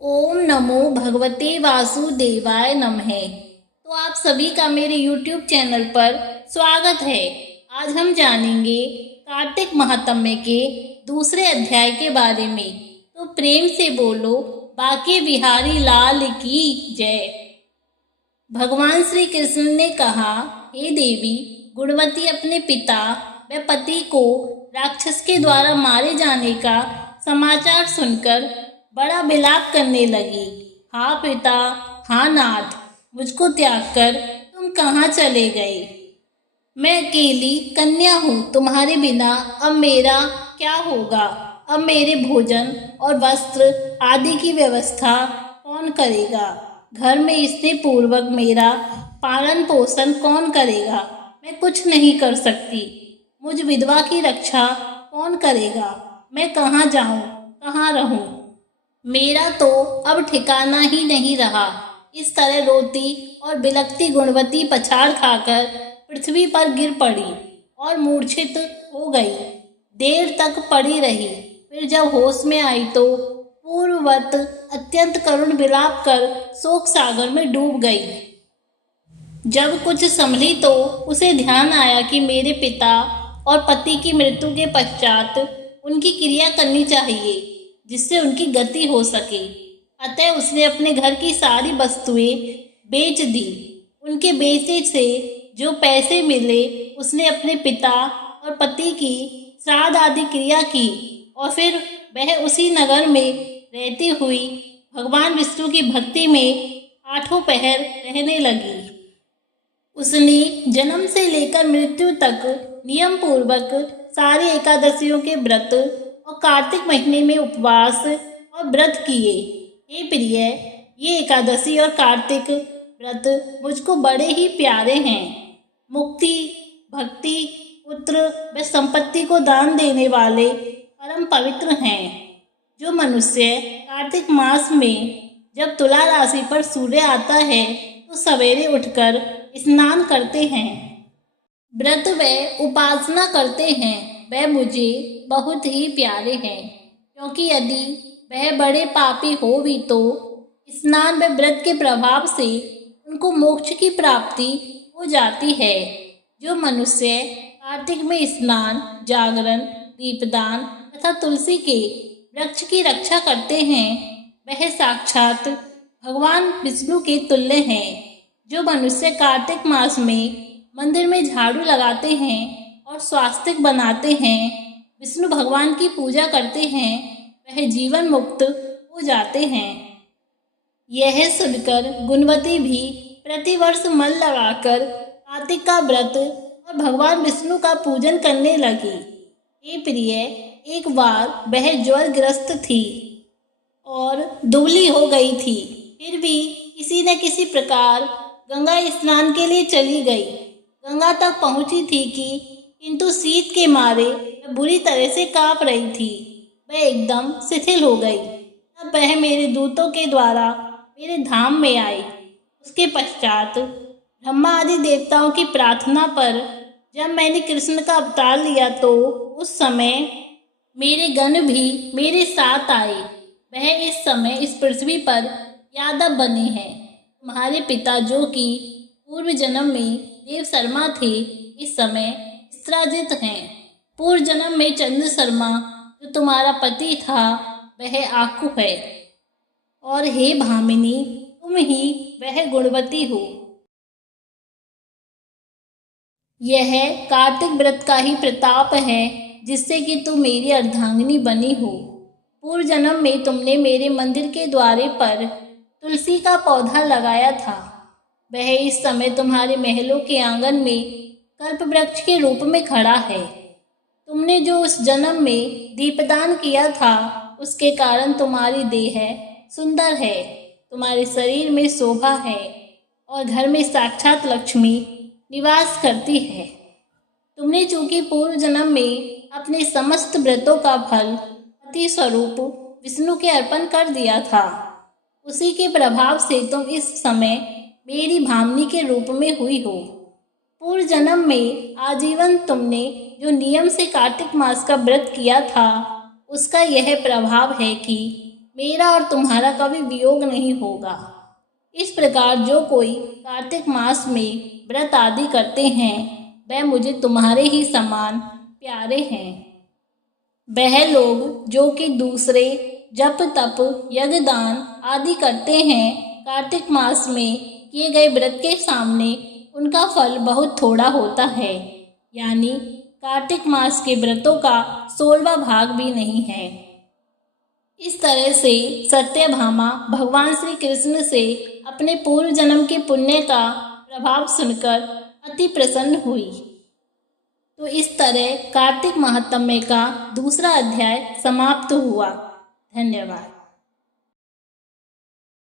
ओम नमो भगवते वासुदेवाय नमः। तो आप सभी का मेरे YouTube चैनल पर स्वागत है। आज हम जानेंगे कार्तिक महात्म्य के दूसरे अध्याय के बारे में। तो प्रेम से बोलो बाके बिहारी लाल की जय। भगवान श्री कृष्ण ने कहा, हे देवी, गुणवती अपने पिता व पति को राक्षस के द्वारा मारे जाने का समाचार सुनकर बड़ा विलाप करने लगी। हाँ पिता, हाँ नाथ, मुझको त्याग कर तुम कहाँ चले गए? मैं अकेली कन्या हूँ, तुम्हारे बिना अब मेरा क्या होगा? अब मेरे भोजन और वस्त्र आदि की व्यवस्था कौन करेगा? घर में स्नेह पूर्वक मेरा पालन पोषण कौन करेगा? मैं कुछ नहीं कर सकती। मुझ विधवा की रक्षा कौन करेगा? मैं कहाँ जाऊँ, कहाँ रहूँ? मेरा तो अब ठिकाना ही नहीं रहा। इस तरह रोती और बिलखती गुणवती पछाड़ खाकर पृथ्वी पर गिर पड़ी और मूर्छित हो गई। देर तक पड़ी रही, फिर जब होश में आई तो पूर्ववत अत्यंत करुण विलाप कर शोक सागर में डूब गई। जब कुछ संभली तो उसे ध्यान आया कि मेरे पिता और पति की मृत्यु के पश्चात उनकी क्रिया करनी चाहिए जिससे उनकी गति हो सके। अतः उसने अपने घर की सारी वस्तुएं बेच दी। उनके बेचे से जो पैसे मिले उसने अपने पिता और पति की श्राद्ध आदि क्रिया की और फिर वह उसी नगर में रहती हुई भगवान विष्णु की भक्ति में आठों पहर रहने लगी। उसने जन्म से लेकर मृत्यु तक नियम पूर्वक सारी एकादशियों के व्रत और कार्तिक महीने में उपवास और व्रत किए। हे प्रिय, ये एकादशी और कार्तिक व्रत मुझको बड़े ही प्यारे हैं। मुक्ति, भक्ति, पुत्र व संपत्ति को दान देने वाले परम पवित्र हैं। जो मनुष्य कार्तिक मास में जब तुला राशि पर सूर्य आता है तो सवेरे उठकर स्नान करते हैं, व्रत व उपासना करते हैं, वह मुझे बहुत ही प्यारे हैं। क्योंकि यदि वह बड़े पापी हो भी तो स्नान व व्रत के प्रभाव से उनको मोक्ष की प्राप्ति हो जाती है। जो मनुष्य कार्तिक में स्नान, जागरण, दीपदान तथा तुलसी के वृक्ष की रक्षा करते हैं, वह साक्षात भगवान विष्णु के तुल्य हैं। जो मनुष्य कार्तिक मास में मंदिर में झाड़ू लगाते हैं और स्वास्तिक बनाते हैं, विष्णु भगवान की पूजा करते हैं, वह जीवन मुक्त हो जाते हैं। यह सुनकर गुणवती भी प्रतिवर्ष मन लगाकर कार्तिक का व्रत और भगवान विष्णु का पूजन करने लगी। हे प्रिय, एक बार वह ज्वरग्रस्त थी और दुबली हो गई थी, फिर भी किसी न किसी प्रकार गंगा स्नान के लिए चली गई। गंगा तक पहुंची थी किंतु शीत के मारे वह बुरी तरह से कांप रही थी। वह एकदम शिथिल हो गई। तब वह मेरे दूतों के द्वारा मेरे धाम में आई। उसके पश्चात ब्रह्मा आदि देवताओं की प्रार्थना पर जब मैंने कृष्ण का अवतार लिया तो उस समय मेरे गण भी मेरे साथ आए। वह इस समय इस पृथ्वी पर यादव बने हैं। तुम्हारे पिता जो कि पूर्व जन्म में देव शर्मा थे, इस समय स्त्राजित हैं। पूर्व जन्म में चंद्र शर्मा जो तुम्हारा पति था वह आकु है। और हे भामिनी, तुम ही वह गुणवती हो। यह कार्तिक व्रत का ही प्रताप है जिससे कि तुम मेरी अर्धांगिनी बनी हो। पूर्व जन्म में तुमने मेरे मंदिर के द्वारे पर तुलसी का पौधा लगाया था। वह इस समय तुम्हारे महलों के आंगन में कल्प वृक्ष के रूप में खड़ा है। तुमने जो उस जन्म में दीपदान किया था उसके कारण तुम्हारी देह सुंदर है, तुम्हारे शरीर में शोभा है और घर में साक्षात लक्ष्मी निवास करती है। तुमने चूंकि पूर्व जन्म में अपने समस्त व्रतों का फल पति स्वरूप विष्णु के अर्पण कर दिया था, उसी के प्रभाव से तुम इस समय मेरी भामिनी के रूप में हुई हो। पूर्व जन्म में आजीवन तुमने जो नियम से कार्तिक मास का व्रत किया था उसका यह प्रभाव है कि मेरा और तुम्हारा कभी वियोग नहीं होगा। इस प्रकार जो कोई कार्तिक मास में व्रत आदि करते हैं वह मुझे तुम्हारे ही समान प्यारे हैं। वह लोग जो कि दूसरे जप तप यज्ञ दान आदि करते हैं, कार्तिक मास में किए गए व्रत के सामने उनका फल बहुत थोड़ा होता है, यानी कार्तिक मास के व्रतों का 16वां भाग भी नहीं है। इस तरह से सत्यभामा भगवान श्री कृष्ण से अपने पूर्व जन्म के पुण्य का प्रभाव सुनकर अति प्रसन्न हुई। तो इस तरह कार्तिक महात्म्य का दूसरा अध्याय समाप्त हुआ। धन्यवाद।